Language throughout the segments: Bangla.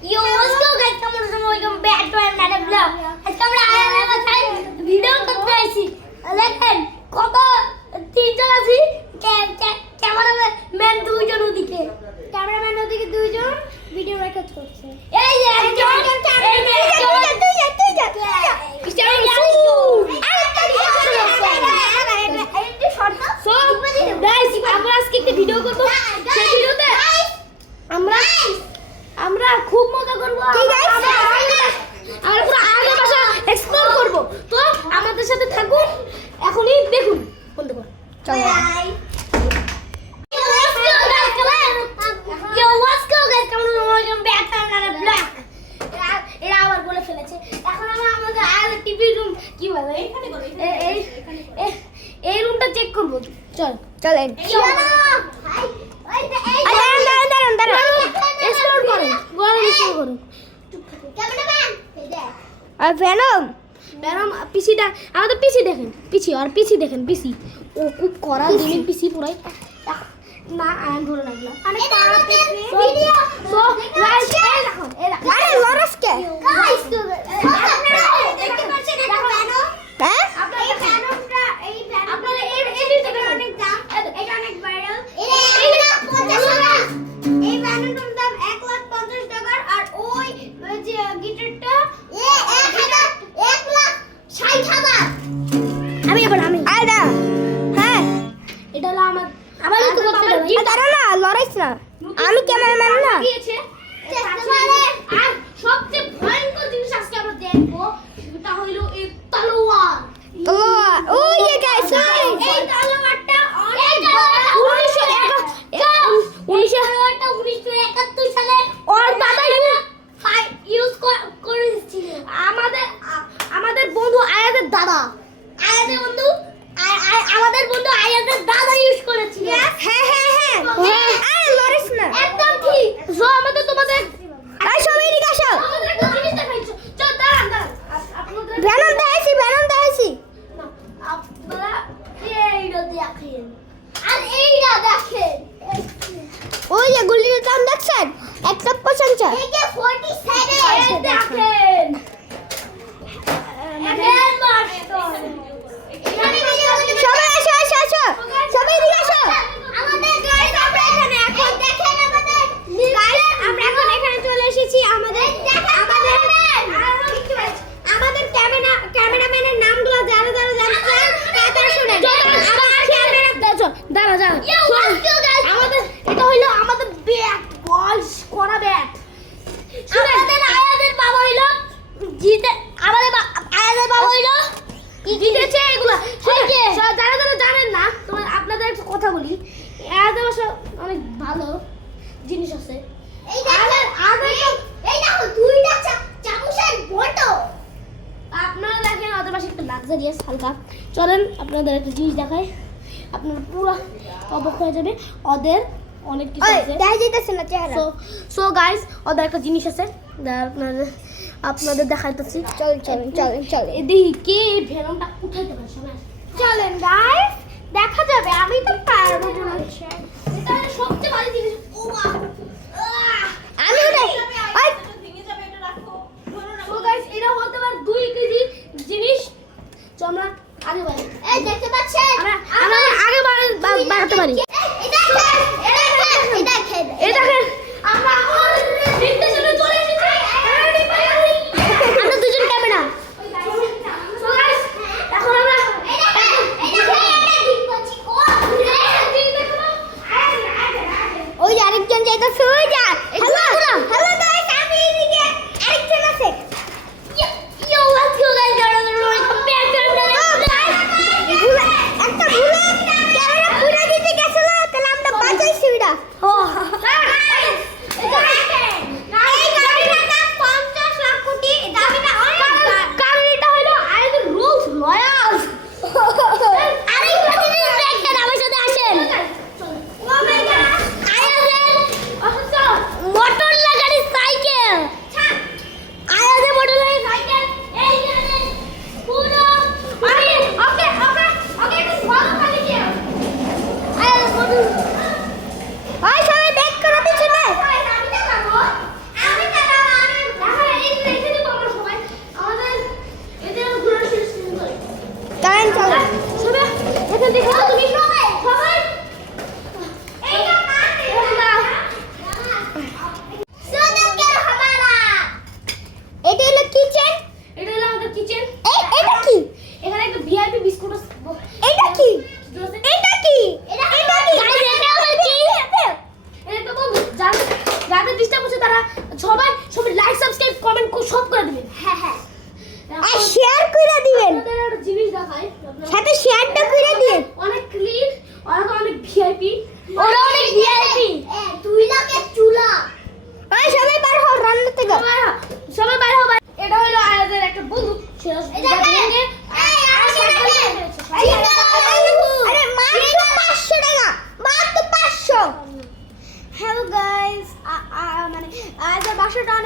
Yo, let's go guys. Come on, welcome back to another vlog. আজকে আমরা আয়ানের বাসায় ভিডিও করতে আইছি। দেখেন কত তিনজন আছি। ক্যামেরাম্যান দুইজন ওদিকে। ক্যামেরাম্যান ওদিকে দুইজন ভিডিও রেকর্ড করছে। এই যে একজন এই যে আমরা আজকে একটা ভিডিও করব। সেই ভিডিওতে আমরা খুব মজা করব। আমরা পুরো আগে ভাষা এক্সপ্লোর করব। তো আমাদের সাথে থাকুন, এখনই দেখুন। বন্ধ কর, চলো। এরা আবার বলে ফেলেছে। এখন আমরা আমাদের আয়াদের টিভি রুম কি বলে এই রুমটা চেক করব। চল চলেন। এক্সপ্লোর করুন, এক্সপ্লোর করুন। আর ভেনম পিসিটা আমাদের পিসি দেখেন, পিসি দেখেন। পিসি ও খুব কড়া দিনের পিসি পুরাই না আয়ন ধরে রাখলাম। অনেক কড়া পিসি ভিডিও সো লাইক এখন আরে লরসকে গাইস তো দেখতে পাচ্ছেন এটা ভেনম। হ্যাঁ আপনারা এই ভেনমটা আপনারা এই ভিডিওতে অনেক দাম, এটা অনেক ভাইরাল। এই ভেনমটার দাম 1,50,000 টাকা। আর ওই যে গিটারটা 1,60,000। আমি আয়দা। হ্যাঁ এটা হলো আমার তো করতে হবে। দাঁড়া না, লড়াইছ না, আমি ক্যামেরাম্যান না। আর সবচেয়ে ভয়ঙ্কর জিনিস আজকে আমরা দেখবো, সেটা হলো এই তলোয়ার। ওই যে গাইস, এই তলোয়ারটা অনেক 1971 সালে ওর দাদা ইউজ করেছিল। আমাদের বন্ধু আয়াদের দাদা, আমাদের বন্ধু আয়াদের দাদা ইউজ করেছিল। হ্যাঁ আরে লরিস না, একদম ঠিক। সো আমাদের তোমাদের এই সবাই এদিকে আসো, আমাদের একটা জিনিস দেখাইছো। চল দাঁড়ান ভেনম দেখাইছি না, আপনারা এইটা দেখেন। আর এইটা দেখেন, ওই যে গুলির দাম দেখছেন 1,50,000। এই যে 47 দেখেন। এগেন মাস্টার সবাই এদিকে আসো। আমাদের গাইস আমরা এখানে এখন দেখেন, আমরা এখন এখানে চলে এসেছি। আমাদের ক্যামেরাম্যানের নামগুলো যারা জানতেন তারা শুনেন। দাঁড়া আমাদের এটা হইলো আমাদের ব্যাট, বয়স করা ব্যাট। আমাদের আয়াদের বাবা হইলো জিতেছে এগুলা। যারা জানেন না, তোমার আপনাদের একটা কথা বলি, আয়াদের বাসা অনেক ভালো জিনিস আছে। আপনারা দেখেন ওদের বাসা একটা লাক্সারিয়াস হালকা। চলেন আপনাদের একটা জিনিস দেখাই, আপনারা পুরো অবাক হয়ে যাবে। ওদের অনেক কিছু আছে, দেখা যাইতেছে না চেহারা। সো গাইস, ওদের একটা জিনিস আছে আপনাদের দেখাইতেছি। চলেন দেখি কে ভেনমটা উঠাইতে পারে। চলেন গাইস, দেখা যাবে। আমি তো পারবো মনে হচ্ছে। এটা সবচেয়ে ভালো জিনিস। ও বাহ, আমি ভেঙে যাবে, এটা রাখো। সো গাইস, এটা হতে পারে 2 কেজি জিনিস। তো আমরা আগে বাড়ি, এই দেখতে পাচ্ছেন, আমরা আগে বাড়াতে পারি। এটা দেখেন আমরা ডিটেকশনে চলে এসেছি। আমরা দুজন ক্যামেরা। সো গাইস, এখন আমরা ওই আরেকজন যাইতেছে।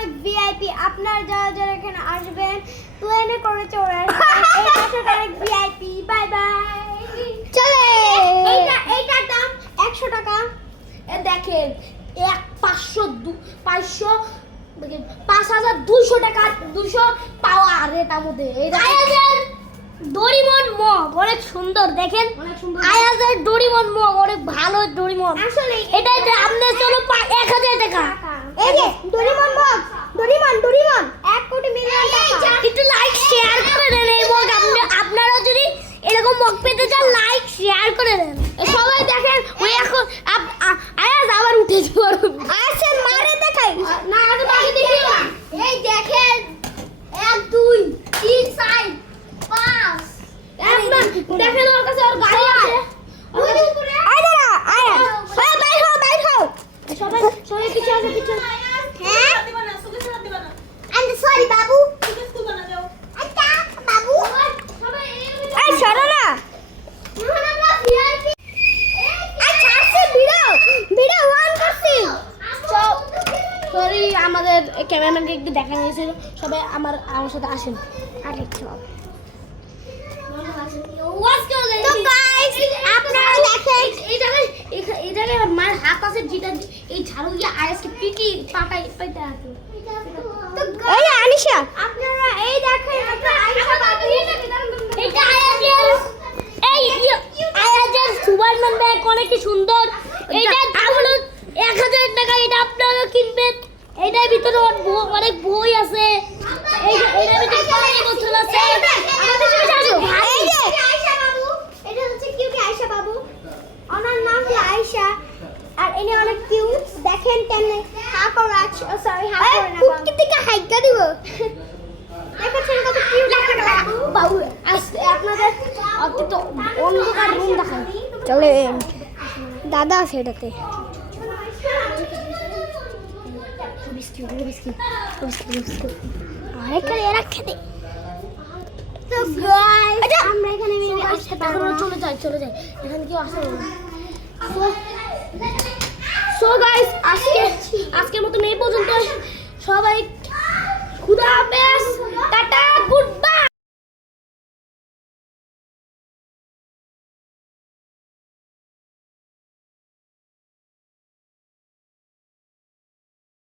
অনেক ভিআইপি। আপনারা যারা যারা এখানে আসবেন প্লেনে করে চলে আসবেন। এই বাসাটা অনেক ভিআইপি। Bye bye. চলে। এইটার দাম 100 টাকা। এ দেখেন 5,200 টাকা 200 পাওয়ার এটার মধ্যে। আয়াজের ডোরিমন মগ অনেক সুন্দর দেখেন। অনেক সুন্দর। আয়াজের ডোরিমন মগ অনেক ভালো ডোরিমন। আসলে এটা আপনার চলো 1000 টাকা। এই যে ডোরিমন মগ, ডোরিমন 1 কোটি মিলিয়ন টাকা। একটু লাইক শেয়ার করে দেন এই মগ। আপনারা যদি এরকম মগ পেতে চান লাইক শেয়ার করে দেন। সবাই দেখেন ওই এখন আয়াজ আবার উঠে পড়ো। আয়াজের মারে দেখাই না আগে বাকি দেখিও না। এই দেখেন 1 2 3 4 5 একদম দেখেন ওর কাছে ওর গাড়ি আছে। আয়রা আয়া হ্যাঁ বাইর হও সবাই সবাই কিছু আছে কিছু। হ্যাঁ আই সরি বাবু। আচ্ছা বাবু সবাই এই সরো না। এখন আমরা ভিআইপি আচ্ছা আসছে ভিডিও অন করছি। সরি আমাদের ক্যামেরাম্যানকে একটু দেখানো হয়েছিল। সবাই আমার সাথে আসেন। আরে চল। তো তো গাইস আপনারা দেখেন এই জায়গায় আমার মায়ের হাত আছে যেটা এই ঝাড়ু দিয়ে আয়াসকে পিটি পাটাই পাইতে আছে। এই আনিশা আপনারা এই দেখেন আপনারা আনিশা বাবু এটা আয়াজের এই আয়াজের সুপারম্যান ব্যাগ অনেক সুন্দর। এটা দাম হলো 1000 টাকা। এটা আপনারা কিনবেন। এটার ভিতরে অনেক বই আছে। এটার ভিতরে অনেক বোতল আছে। আমাদের সাথে আসো এই যে আয়েশা বাবু। এটা হচ্ছে কিউটি আয়েশা বাবু। ওনার নাম হলো আয়েশা। আর ইনি অনেক কিউট দেখেন কেমনে হা করে আছে। সরি হা করে না বাবু। কি থেকে হাইকা দিব দেখেন কত কিউট লাগে বাবু। বাবু আজকে আপনাদের অত্যন্ত অন্ধকার রুম দেখায়। চলে দাদা আছে এটাতে। আরেকখানে রাখে দে। তো গাইস আমরা এখানে মিলে আসতে পারবো না। চলে যাই এখানে কেউ আসে না। সো গাইস আজকের মতন এই পর্যন্ত। সবাই খুদা হাফেজ।